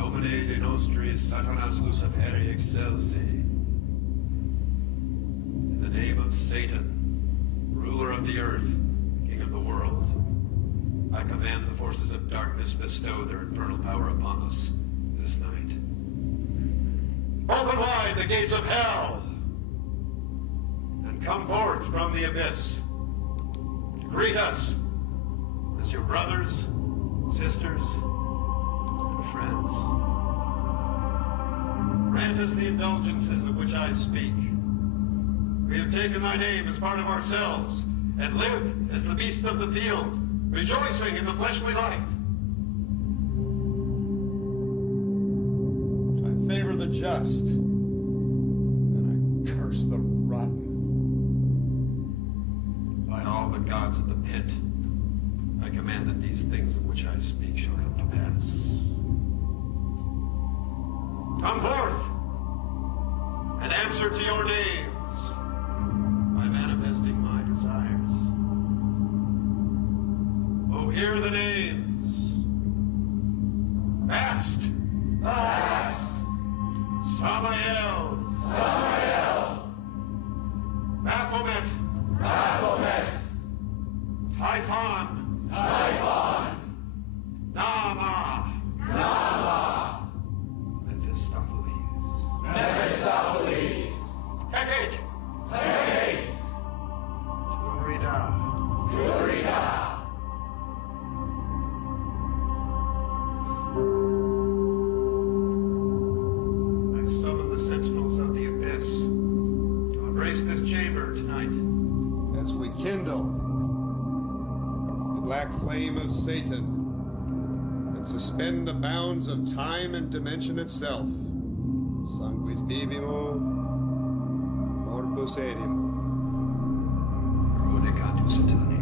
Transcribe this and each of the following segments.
Nomine de nostris Satanas Luciferi excelsi. In the name of Satan, ruler of the earth, king of the world, I command the forces of darkness bestow their infernal power upon us this night. Open wide the gates of hell, and come forth from the abyss to greet us as your brothers, sisters, and friends. Grant us the indulgences of which I speak. We have taken thy name as part of ourselves, and live as the beasts of the field, rejoicing in the fleshly life. I favor the just, and I curse the rotten. By all the gods of the pit, I command that these things of which I speak shall come to pass. Come forth, and answer to your names by manifesting my desires. Oh, hear the names. Bast. Bast. Samael. Samael. Baphomet. Baphomet. Typhon. Typhon. Nama. Nama. Mephistopheles. Mephistopheles. Hecate. Hecate. Turida. Turida. I summon the sentinels of the abyss to embrace this chamber tonight as we kindle the black flame of Satan and suspend the bounds of time and dimension itself. Sanguis vivimo, corpus enim. Rodicatus Satani.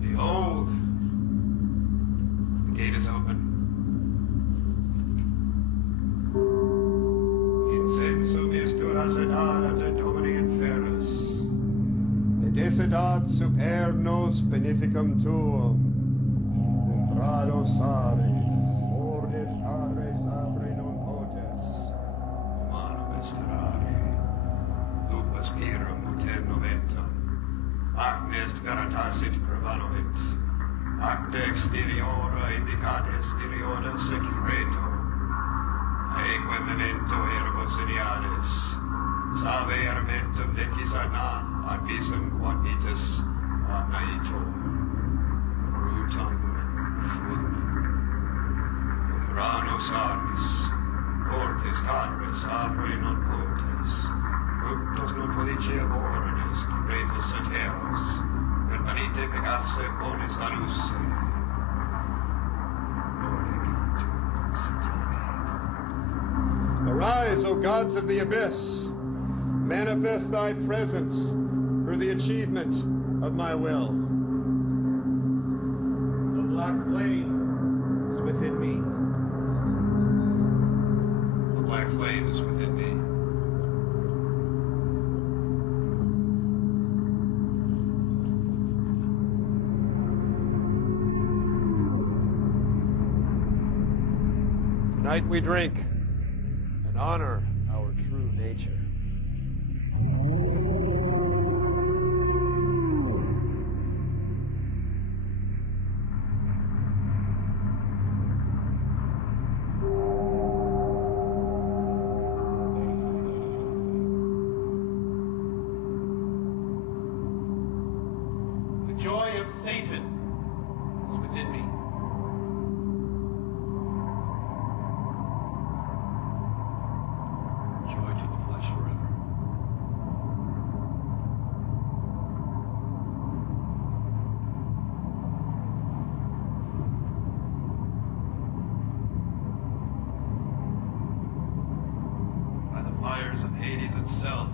Behold, the gate is open. Incensum est duracidad ad domini inferus. Et decedat super nos beneficum tuum. Umbrados ares, ordes ares abre non potes. Humanum esterare, lupus pirum uter noventum. Agnes veritasit prevanovit. Acta exteriora indicat exteriora securetur. Aeque memento ergo serialis. Salve ermentum letis anam, ad visum quod vitus adnaitur. Brutum fulmen. Cum granos aris, cortes cadres abre non potes. Fructus non feliceabornes, cretus sateros, per panite pegasse bonis anusse. Rodicatur Satani. Arise, O gods of the abyss, manifest thy presence for the achievement of my will. The black flame is within me. The black flame is within me. Tonight we drink and honor our true nature. The joy of Satan is within me. Joy to the flesh forever. By the fires of Hades itself,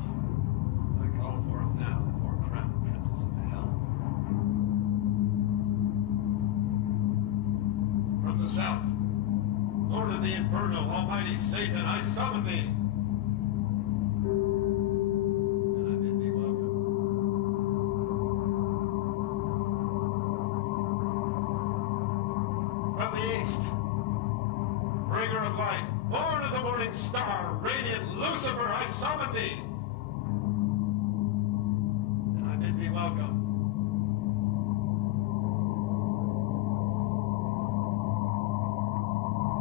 the infernal, almighty Satan, I summon thee. And I bid thee welcome. From the east, bringer of light, born of the morning star, radiant Lucifer, I summon thee. And I bid thee welcome.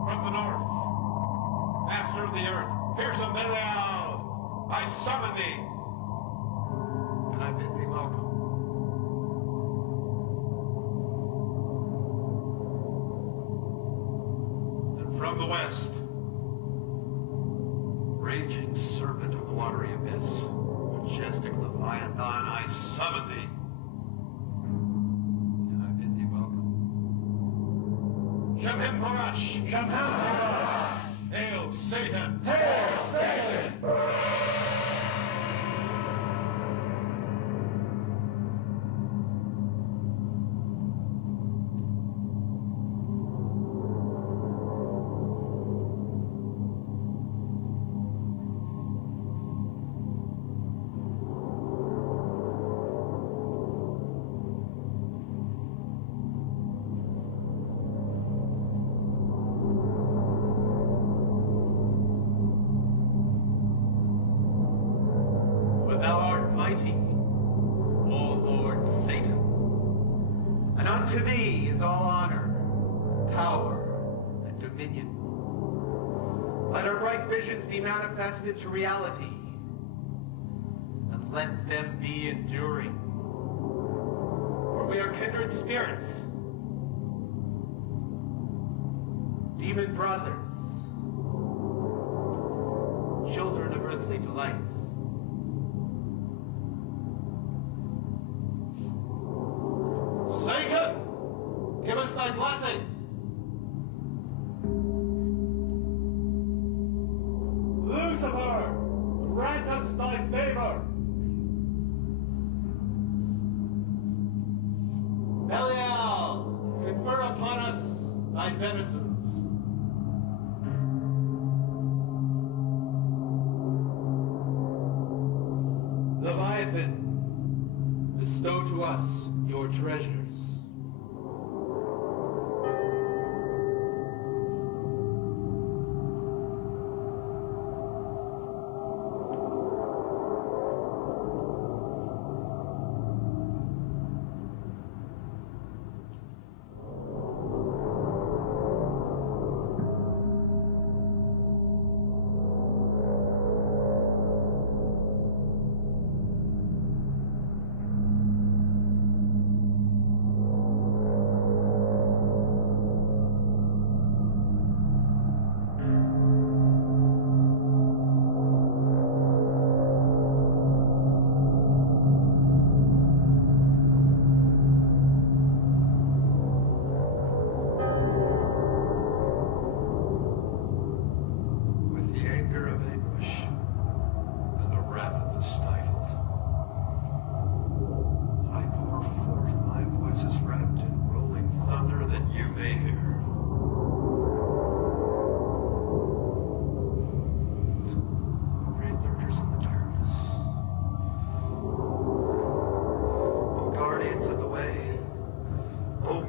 From the north, master of the earth, fearsome Belial, I summon thee. And I bid thee welcome. From the west, raging serpent of the watery abyss, majestic Leviathan, I summon thee. And I bid thee welcome. Shem Parash! Shem Parash! Hail Satan! Hail Satan! Thou art mighty, O Lord Satan, and unto thee is all honor, power, and dominion. Let our bright visions be manifested into reality, and let them be enduring. For we are kindred spirits, demon brothers, children of earthly delights. Satan, give us thy blessing. Lucifer, grant us thy favor. Belial, confer upon us thy beneficence. Leviathan, bestow to us your treasures.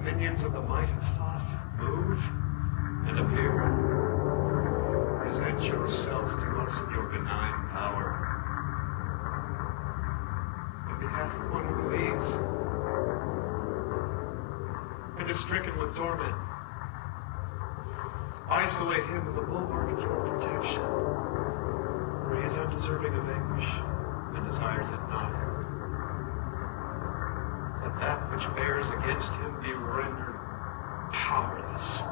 Minions of the might of Thoth, move and appear. Present yourselves to us in your benign power. On behalf of one who believes and is stricken with torment, isolate him in the bulwark of your protection, for he is undeserving of anguish and desires it not. Let that which bears against him be rendered powerless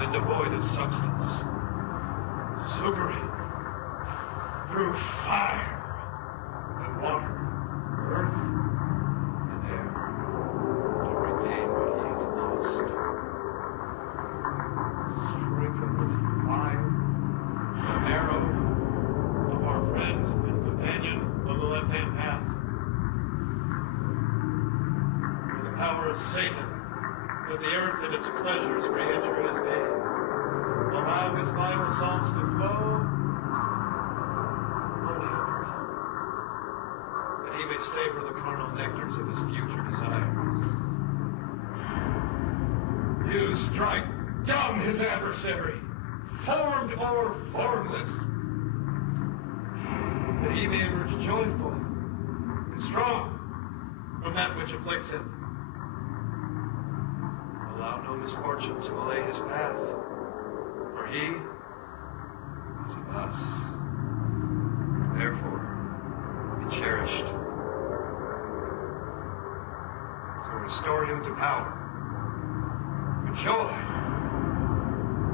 and devoid of substance. Succor him through fire and water, earth and air, to regain what he has lost. Strengthen with fire the arrow of our friend and companion on the left-hand path. Power of Satan, that the earth and its pleasures re-enter his being. allow his vital salts to flow unhampered, that he may savor the carnal nectars of his future desires. You strike dumb his adversary, formed or formless, that he may emerge joyful and strong from that which afflicts him. Allow no misfortune to allay his path, for he is of us, and therefore be cherished. So restore him to power, to joy,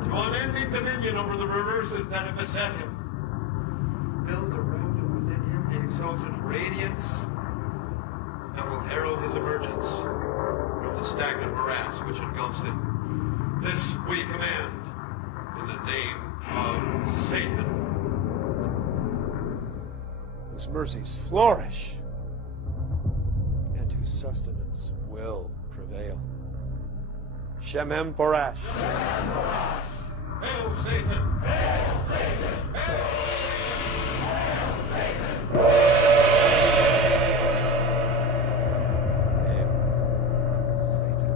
to unending dominion over the reverses that have beset him. Build around and within him the exalted radiance that will herald his emergence from the stagnant morass which engulfs him. This we command in the name of Satan, whose mercies flourish and whose sustenance will prevail. Shemem Forash. Hail Satan! Hail Satan! Hail Satan! Hail Satan!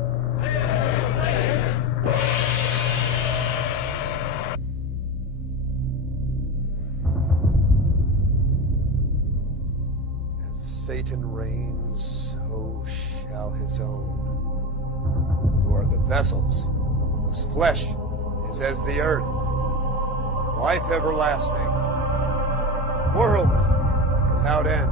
Satan reigns, so shall his own, who are the vessels, whose flesh is as the earth, life everlasting, world without end.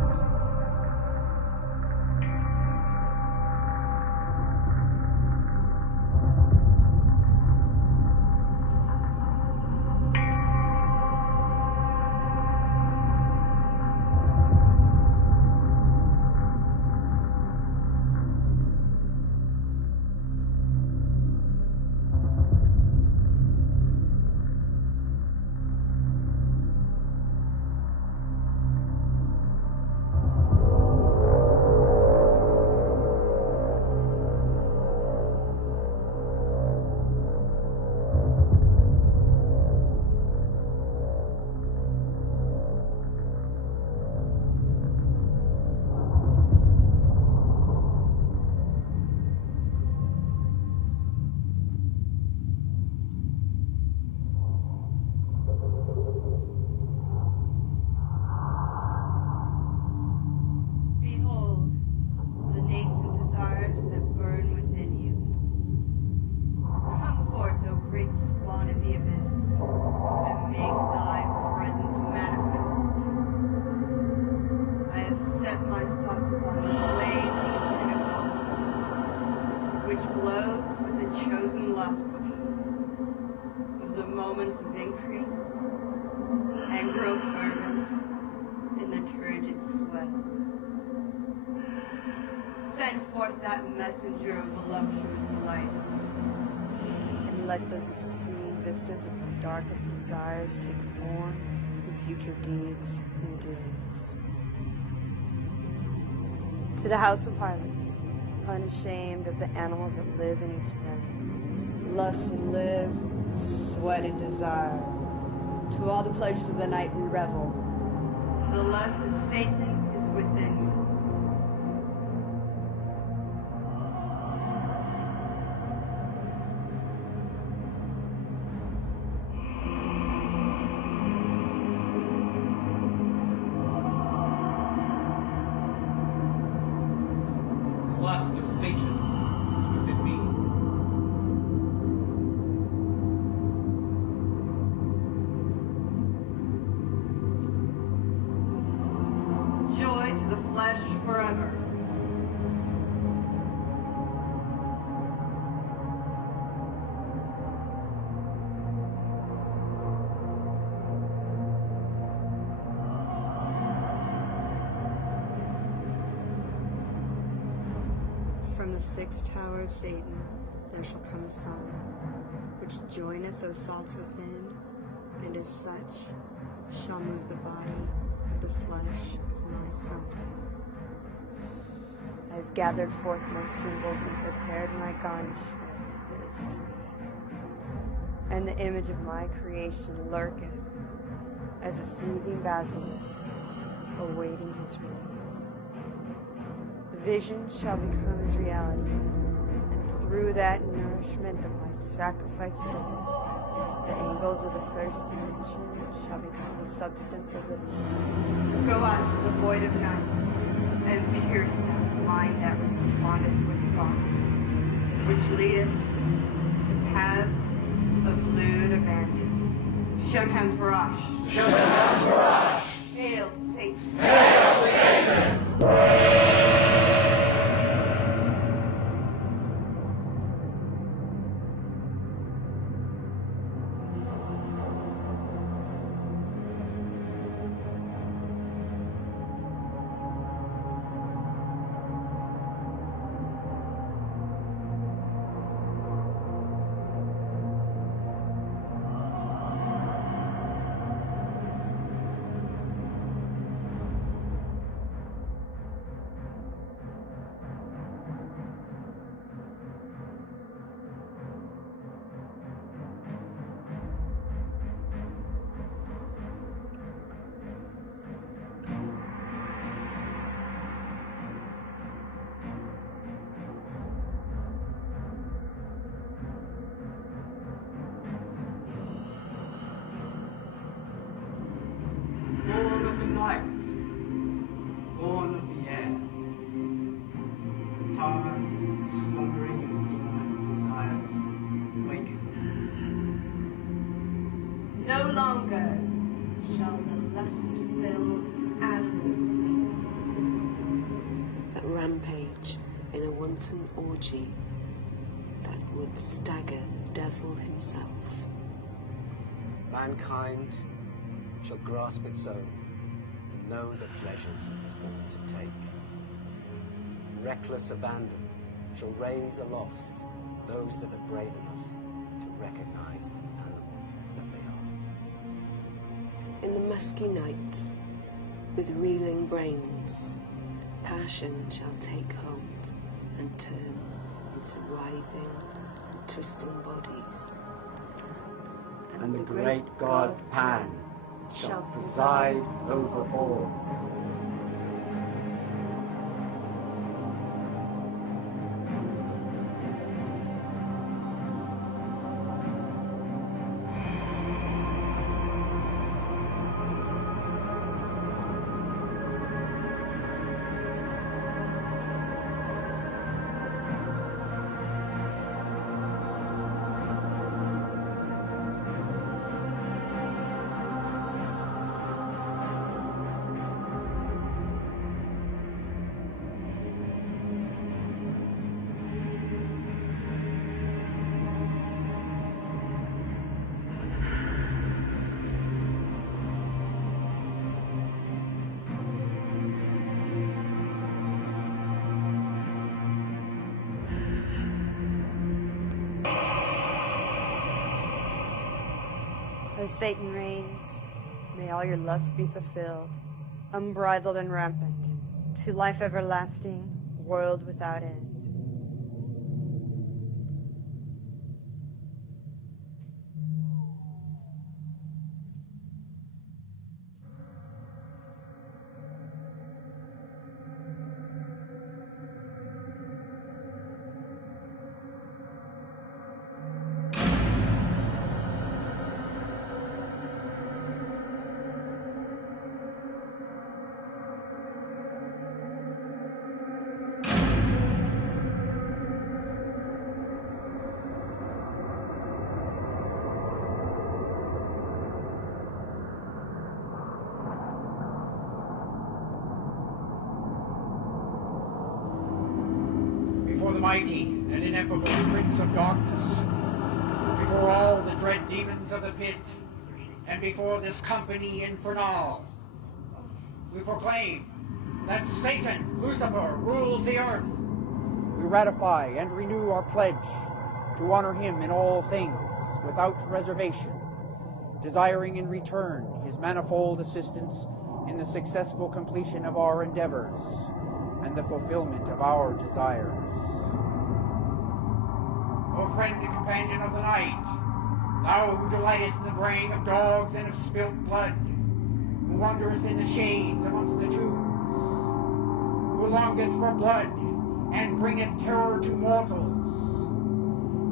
Moments of increase and grow fervent in the turgid sweat. Send forth that messenger of voluptuous delights, and let those obscene vistas of my darkest desires take form in future deeds and days. To the house of harlots, unashamed of the animals that live in each of them, lust and live, sweat and desire. To all the pleasures of the night we revel. The lust of Satan is within me. The lust of Satan is within me. Joy to the flesh forever. From the sixth tower of Satan there shall come a sign, which joineth those salts within, and as such shall move the body of the flesh of my son. I have gathered forth my symbols and prepared my garnish with his to me. and the image of my creation lurketh as a seething basilisk, awaiting his release. The vision shall become his reality, and through that nourishment that my sacrifice giveth, the angles of the first dimension shall become the substance of the third. Go out to the void of night, and pierce that mind that respondeth with thoughts, which leadeth to paths of lewd abandon. Shemhem Parash. Shemhem Parash. Hail Satan. Hail Satan. Born of the night, born of the air, tired, slumbering and dormant desires wake. No longer shall the lust-filled animals sleep. A rampage in a wanton orgy that would stagger the devil himself. Mankind shall grasp its own and know the pleasures it is born to take. Reckless abandon shall raise aloft those that are brave enough to recognize the animal that they are. In the musky night, with reeling brains, passion shall take hold and turn into writhing and twisting bodies. And the great god Pan shall preside over all. As Satan reigns, may all your lusts be fulfilled, unbridled and rampant, to life everlasting, world without end. Before the mighty and ineffable Prince of Darkness, before all the dread demons of the pit, and before this company infernal, we proclaim that Satan, Lucifer, rules the earth. We ratify and renew our pledge to honor him in all things, without reservation, desiring in return his manifold assistance in the successful completion of our endeavors and the fulfillment of our desires. O friend and companion of the night, Thou who delightest in the braying of dogs and of spilt blood, who wanderest in the shades amongst the tombs, who longest for blood and bringeth terror to mortals.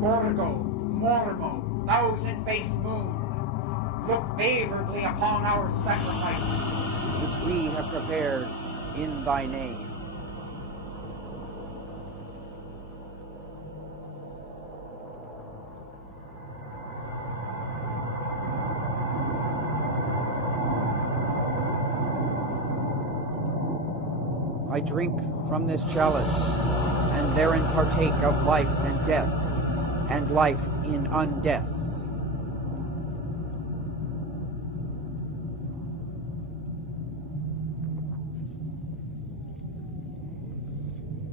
Gorgo, Mormo, thousand-faced moon, look favorably upon our sacrifices, which we have prepared in thy name. I drink from this chalice, and therein partake of life and death, and life in undeath.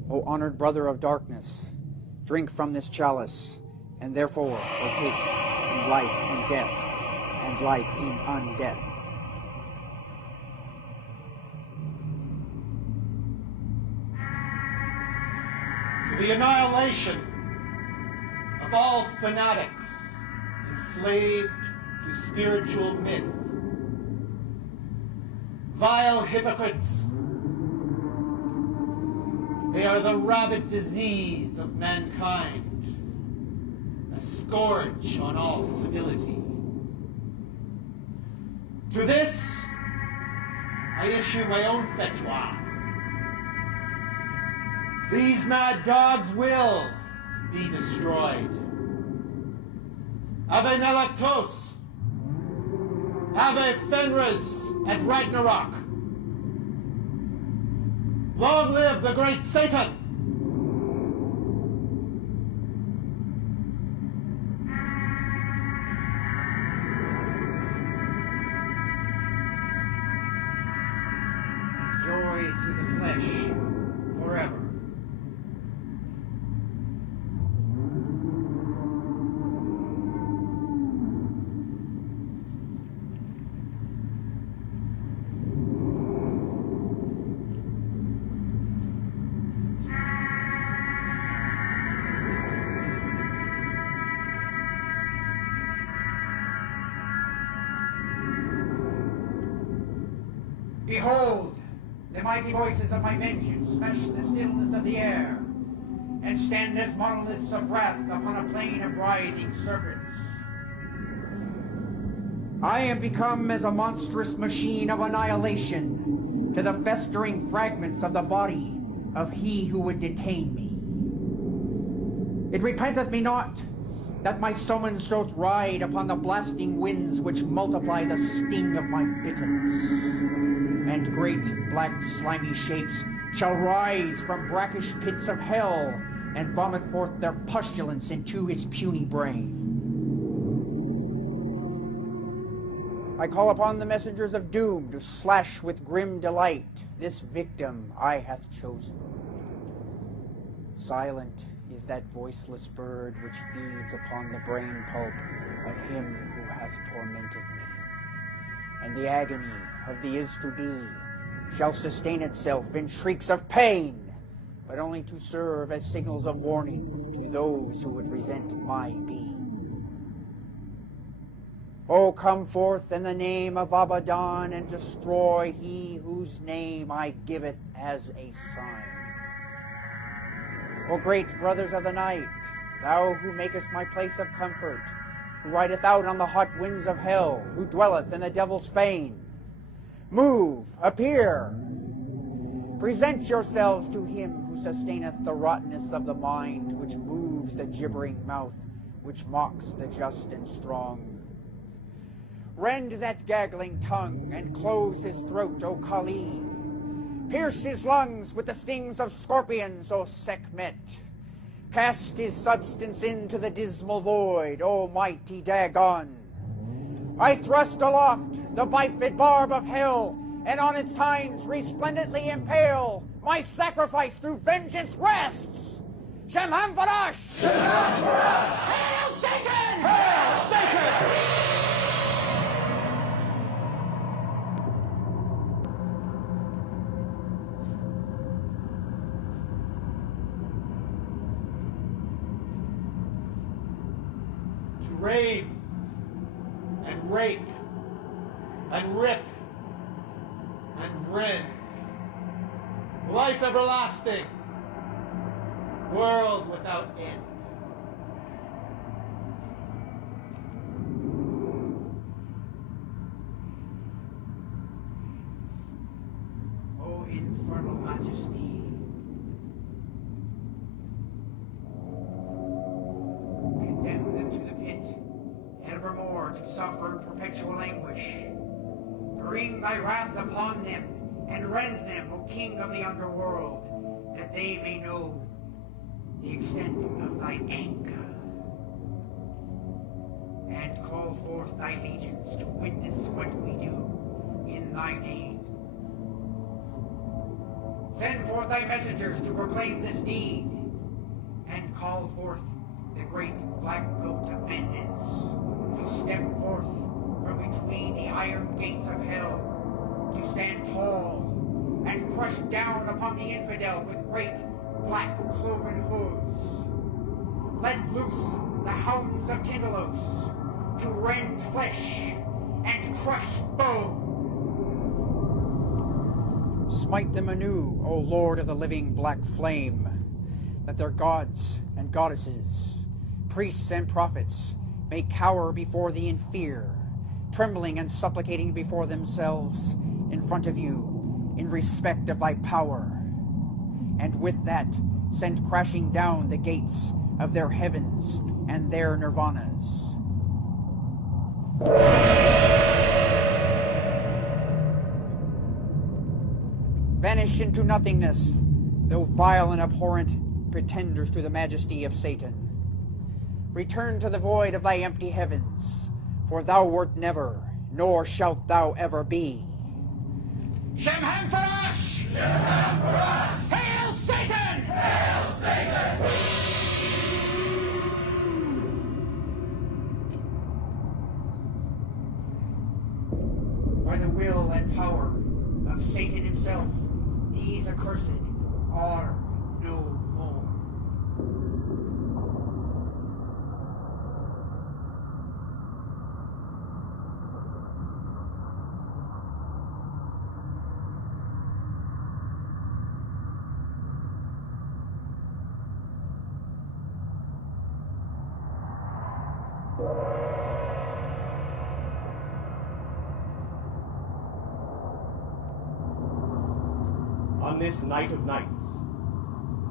O honored brother of darkness, drink from this chalice, and therefore partake in life and death, and life in undeath. The annihilation of all fanatics enslaved to spiritual myth. Vile hypocrites. They are the rabid disease of mankind, a scourge on all civility. To this, I issue my own fatwa. These mad dogs will be destroyed. Ave Nalactos, Ave Fenris at Ragnarok. Long live the great Satan! joy to the flesh forever. Behold, the mighty voices of my vengeance smash the stillness of the air, and stand as monoliths of wrath upon a plain of writhing serpents. I am become as a monstrous machine of annihilation to the festering fragments of the body of he who would detain me. It repenteth me not that my summons doth ride upon the blasting winds which multiply the sting of my bitterness. And great black slimy shapes shall rise from brackish pits of hell and vomit forth their pustulence into his puny brain. I call upon the messengers of doom to slash with grim delight this victim I hath chosen. Silent is that voiceless bird which feeds upon the brain pulp of him who hath tormented me. And the agony of the is-to-be shall sustain itself in shrieks of pain, but only to serve as signals of warning to those who would resent my being. O come forth in the name of Abaddon, and destroy he whose name I giveth as a sign. O great brothers of the night, thou who makest my place of comfort, who rideth out on the hot winds of hell, who dwelleth in the devil's fane, move, appear. Present yourselves to him who sustaineth the rottenness of the mind, which moves the gibbering mouth, which mocks the just and strong. Rend that gaggling tongue, and close his throat, O Kali. Pierce his lungs with the stings of scorpions, O Sekhmet. Cast his substance into the dismal void, O mighty Dagon. I thrust aloft the bifid barb of hell, and on its tines resplendently impale my sacrifice through vengeance rests. Shemham Farash! Shemham Farash! Hail Satan! Hail Satan! Rave rape and rip and rend. Life everlasting, world without end. O infernal majesty, condemn them to the pit, evermore to suffer perpetual anguish. Bring thy wrath upon them, and rend them, O King of the underworld, that they may know the extent of thy anger. And call forth thy legions to witness what we do in thy name. Send forth thy messengers to proclaim this deed, and call forth the great black goat of Mendes to step forth from between the iron gates of hell, to stand tall and crush down upon the infidel with great black cloven hooves. Let loose the hounds of Tindalos to rend flesh and crush bone. Smite them anew, O Lord of the living black flame, that their gods and goddesses, priests and prophets, may cower before thee in fear, trembling and supplicating before themselves in front of you, in respect of thy power. And with that, send crashing down the gates of their heavens and their nirvanas. Vanish into nothingness, though vile and abhorrent pretenders to the majesty of Satan. Return to the void of thy empty heavens, for thou wert never, nor shalt thou ever be. Shemham Farash! Shemham Farash! Hail Satan! Hail Satan! By the will and power of Satan himself, these accursed are no more. On this night of nights,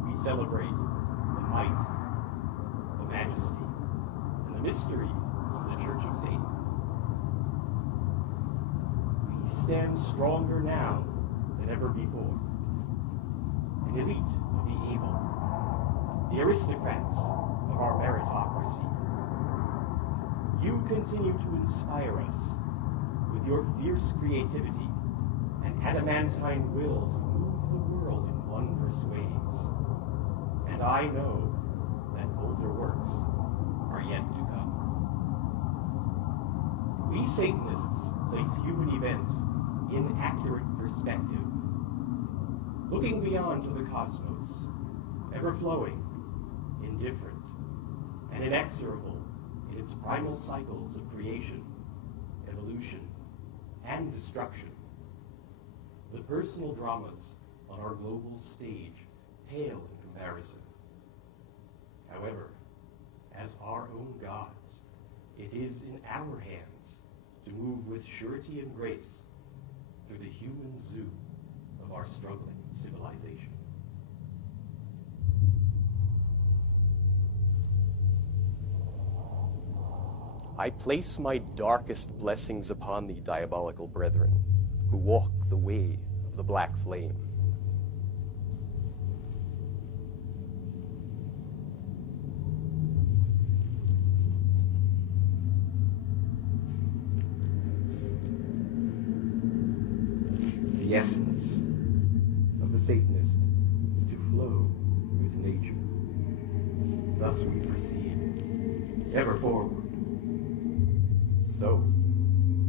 we celebrate the might, the majesty, and the mystery of the Church of Satan. We stand stronger now than ever before. An elite of the able, the aristocrats of our meritocracy. You continue to inspire us with your fierce creativity and adamantine will to move the world in wondrous ways. And I know that bolder works are yet to come. We Satanists place human events in accurate perspective, looking beyond to the cosmos, ever-flowing, indifferent, and inexorable in its primal cycles of creation, evolution, and destruction. The personal dramas on our global stage pale in comparison. However, as our own gods, it is in our hands to move with surety and grace through the human zoo of our struggling civilization. I place my darkest blessings upon thee, diabolical brethren, who walk the way of the black flame. The essence of the Satanist is to flow with nature. Thus we proceed, ever forward. So,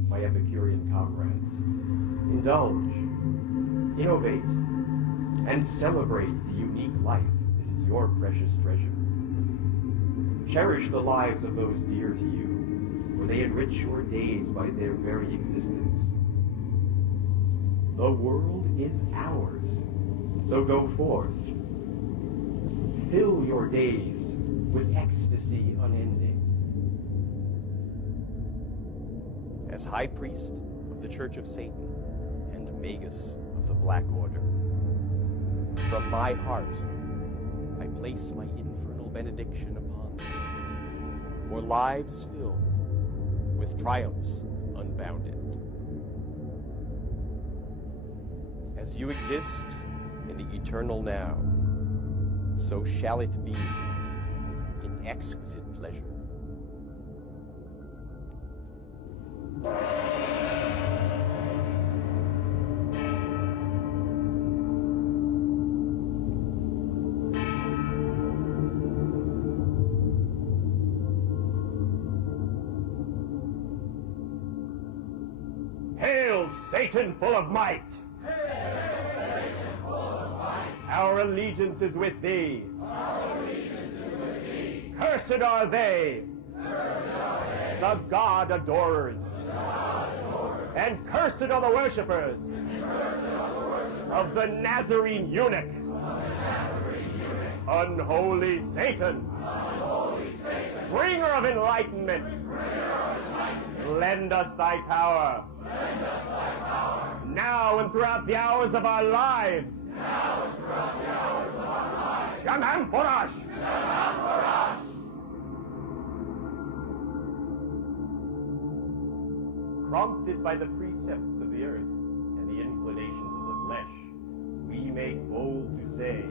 my Epicurean comrades, indulge, innovate, and celebrate the unique life that is your precious treasure. Cherish the lives of those dear to you, for they enrich your days by their very existence. The world is ours, so go forth. Fill your days with ecstasy unending. As High Priest of the Church of Satan and Magus of the Black Order, from my heart I place my infernal benediction upon thee, for lives filled with triumphs unbounded. As you exist in the eternal now, so shall it be in exquisite pleasure. Hail, Satan full of might! Our allegiance is with thee. Cursed are they. The God adorers. And cursed are the worshippers of the Nazarene eunuch. Unholy Satan. Bringer of enlightenment. Lend us thy power. Now and throughout the hours of our lives. Shaman Porash! Prompted by the precepts of the earth and the inclinations of the flesh, we make bold to say,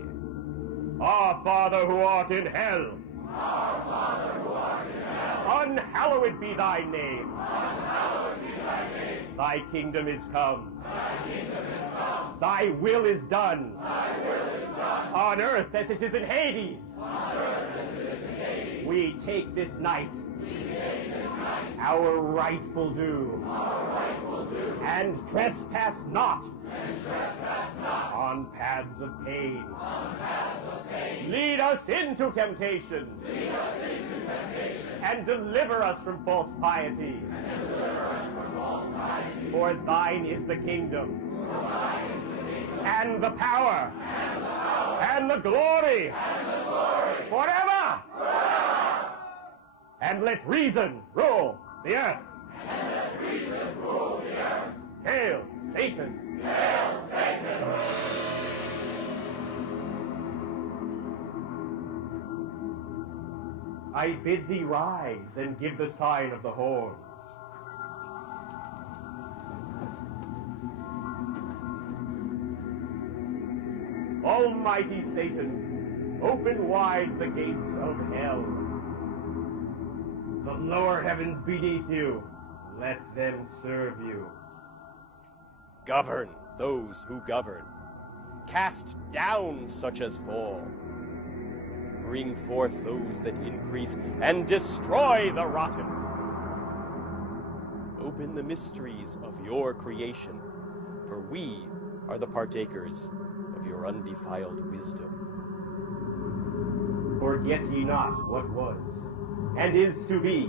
Our Father who art in hell, Our Father who art in hell, unhallowed be thy name. Unhallowed be thy name. Thy kingdom is come. Thy kingdom is come. Thy will is done. Thy will is done. On earth as it is in Hades. On earth as it is in Hades. We take this night. We take this night. Our rightful due. Our rightful due. And trespass not. And trespass not. On paths of pain. On paths of pain. Lead us into temptation. Lead us into temptation. And deliver us from false piety. And deliver us from false piety. For thine is the kingdom. For thine is the kingdom. And the power. And the power. And the glory. And the glory. Forever. Forever. And let reason rule the earth. And let reason rule the earth. Hail, Satan! Hail, Satan! I bid thee rise and give the sign of the horns. Almighty Satan, open wide the gates of hell. The lower heavens beneath you, let them serve you. Govern those who govern. Cast down such as fall. Bring forth those that increase, and destroy the rotten. Open the mysteries of your creation, for we are the partakers of your undefiled wisdom. Forget ye not what was, and is to be,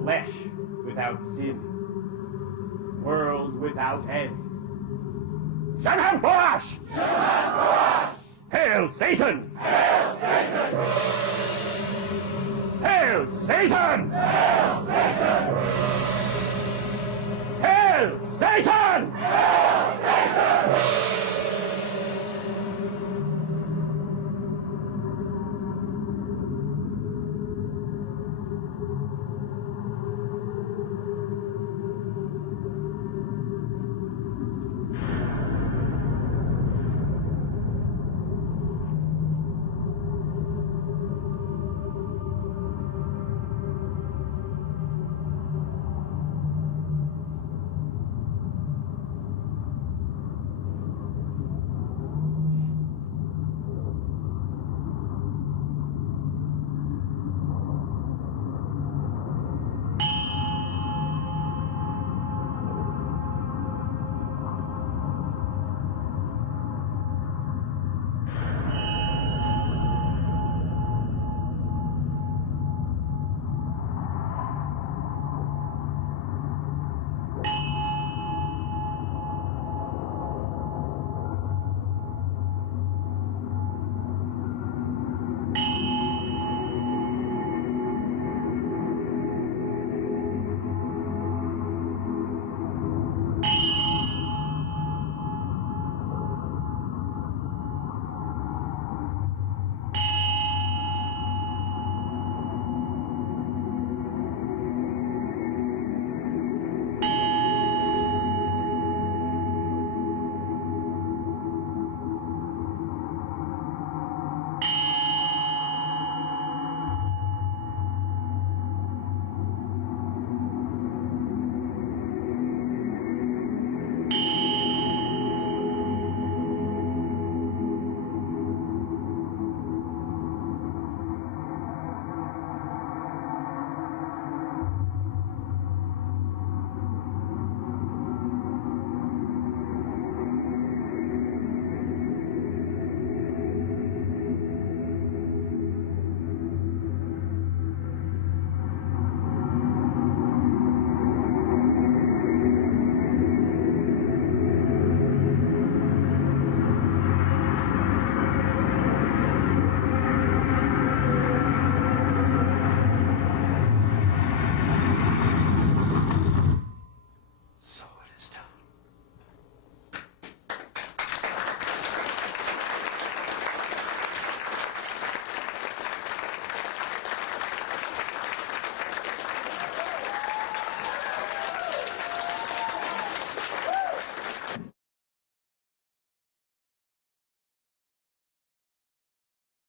flesh without sin, world without end. Shaman Porash! Shaman Porash! Hail, Satan! Hail, Satan! Hail, Satan! Hail, Satan! Hail, Satan! Hail, Satan!